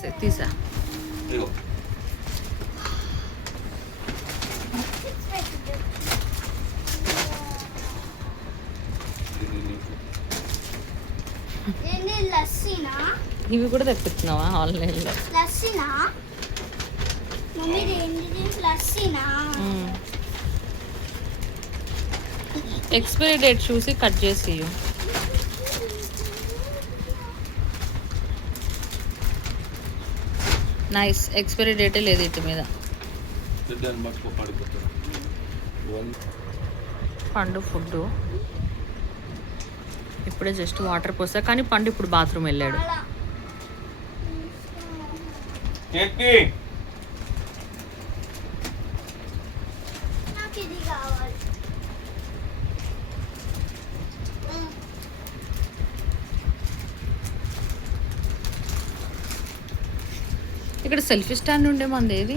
తీసా ఇవి కూడా తెప్పిస్తున్నావా ఆన్లైన్లో? ఎక్స్పైరీ డేట్ చూసి కట్ చేసి నైస్. ఎక్స్పైరీ డేటే లేదు ఇటు మీద. పండు ఫుడ్ ఇప్పుడే జస్ట్ వాటర్ పోసా, కానీ పండు ఇప్పుడు బాత్రూమ్ వెళ్ళాడు. ఇక్కడ సెల్ఫీ స్టాండ్ ఉండే మంది ఏది?